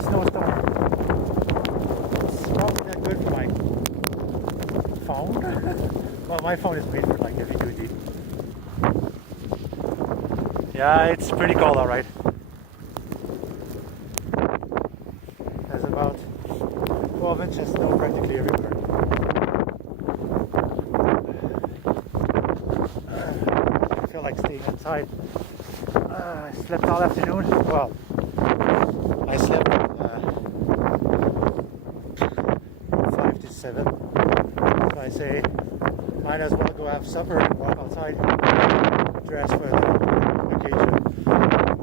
Snowstorm. It's probably not good for my phone. Well, my phone is made for like heavy duty. Yeah, it's pretty cold, alright. There's about 12 inches of snow practically everywhere. I feel like staying inside. I slept all afternoon. Well, I slept 5 to 7. So I say, might as well go have supper and walk outside, dress for the occasion.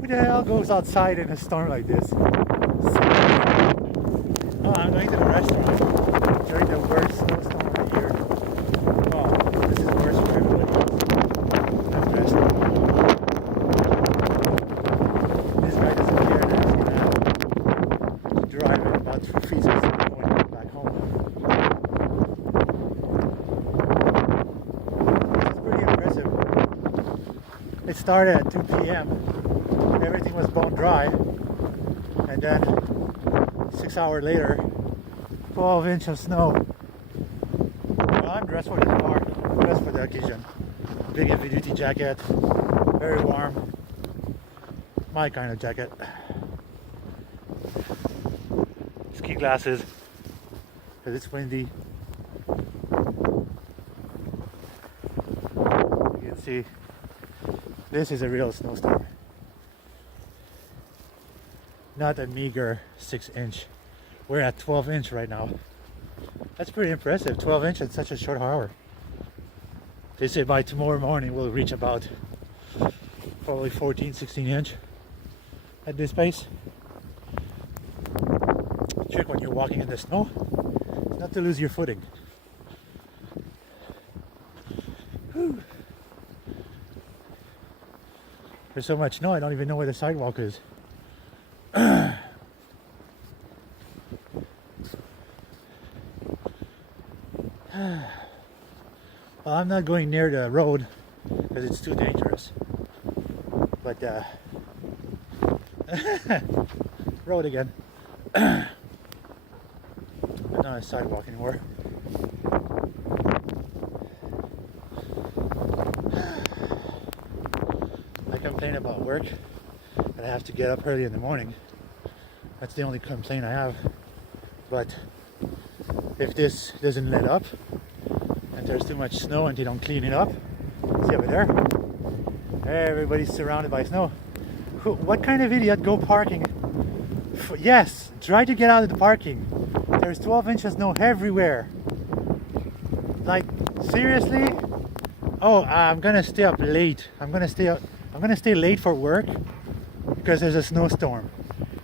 Who the hell goes outside in a storm like this? Oh, I'm going to the restaurant during the worst snowstorm of the year. Oh, this is worse for everybody. I'm dressed. This guy doesn't care that he's gonna have to drive at about 3 feet of snow going back home. This is pretty impressive. It started at 2 p.m. Everything was bone dry, and then 6 hours later, 12 inches of snow. Well, I'm dressed for the car, dressed for the occasion. Big heavy duty jacket, very warm. My kind of jacket. Ski glasses, because it's windy. You can see, this is a real snowstorm. Not a meager 6 inch. We're at 12 inch right now. That's pretty impressive. 12 inch in such a short hour. They say by tomorrow morning we'll reach about probably 14, 16 inch at this pace. Trick when you're walking in the snow is not to lose your footing. Whew. There's so much snow I don't even know where the sidewalk is. Well, I'm not going near the road because it's too dangerous. But road again. Not a sidewalk anymore. I complain about work, that I have to get up early in the morning. That's the only complaint I have. But if this doesn't let up, and there's too much snow and they don't clean it up, see over there? Everybody's surrounded by snow. What kind of idiot go parking? Yes, try to get out of the parking. There's 12 inches of snow everywhere. Like, seriously? Oh, I'm gonna stay up late. I'm gonna stay late for work because there's a snowstorm.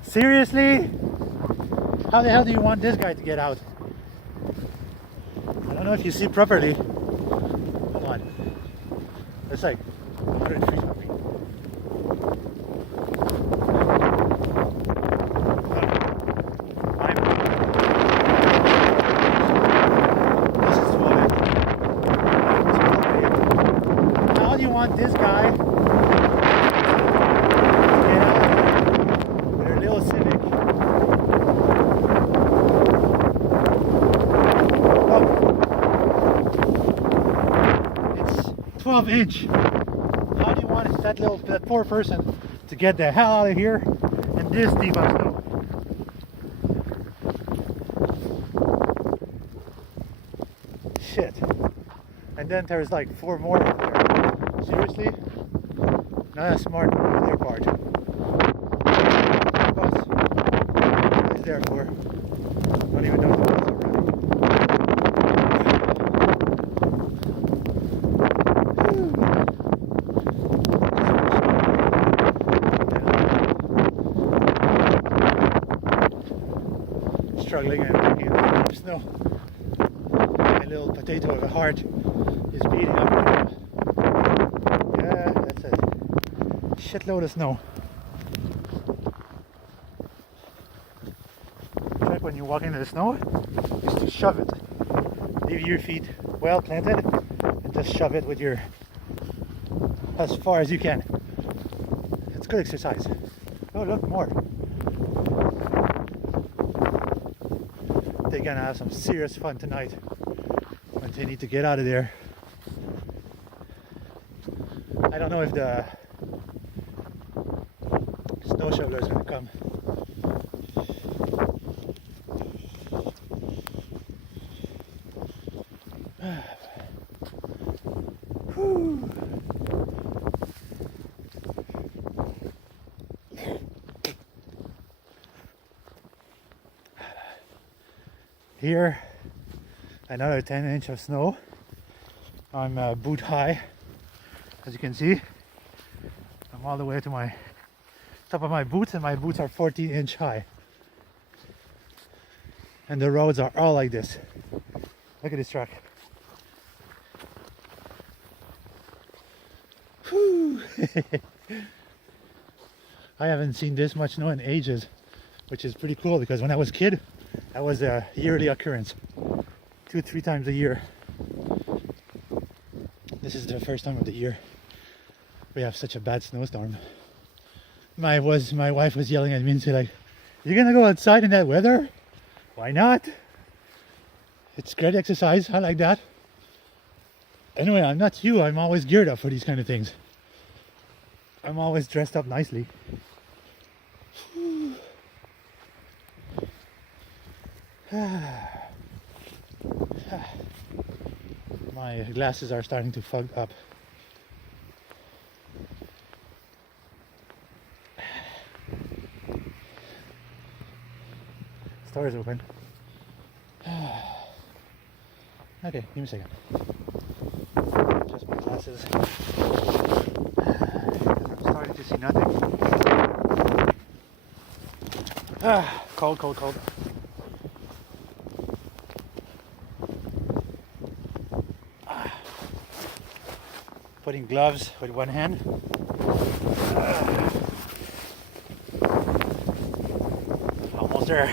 Seriously? How the hell do you want this guy to get out? I don't know if you see properly. Hold on. It's like 100 feet from me. This is 12 inches. How do you want this guy to get out with their little Civic? 12 inch. How do you want that poor person to get the hell out of here in this deep of snow? Shit. And then there's like 4 more up there. Seriously? Not a smart move on their part. Bus. What is there for? Don't even know the bus already. Struggling and walking in the deep snow. My little potato of a heart is beating up right now. Yeah, that's a shitload of snow. Check when you walk into the snow is to shove it. Leave your feet well planted and and just shove it with your as far as you can. It's good exercise. Oh, look, more. They're gonna have some serious fun tonight when they need to get out of there. I don't know if the snow shoveler is gonna come. Here, another 10 inch of snow. I'm boot high, as you can see. I'm all the way to my top of my boots, and my boots are 14-inch high. And the roads are all like this. Look at this truck. Whew. I haven't seen this much snow in ages, which is pretty cool because when I was a kid, that was a yearly occurrence, 2-3 times a year. This is the first time of the year we have such a bad snowstorm. My wife was yelling at me and said, like, "You're gonna go outside in that weather? Why not? It's great exercise. I like that." Anyway, I'm not you. I'm always geared up for these kind of things. I'm always dressed up nicely. My glasses are starting to fog up. Store is open. Okay, give me a second. Just my glasses. I'm starting to see nothing. Cold, cold, cold. Putting gloves with one hand. Almost there.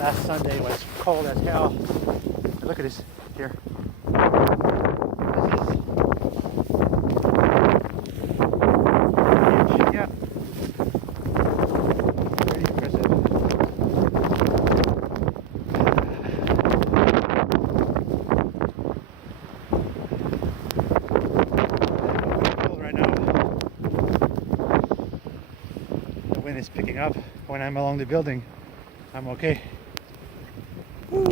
Last Sunday was cold as hell. Look at this here. Yeah. Pretty impressive. Right now, the wind is picking up. When I'm along the building, I'm okay. Woo,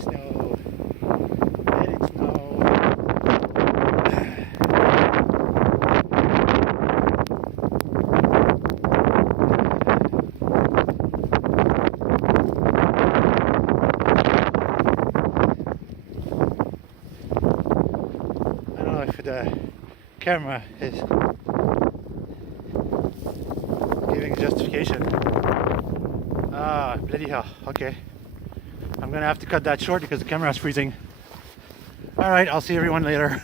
snow. Let it snow. I don't know if the camera is giving justification. Ah, bloody hell. Okay. I'm gonna have to cut that short because the camera is freezing. Alright, I'll see everyone later.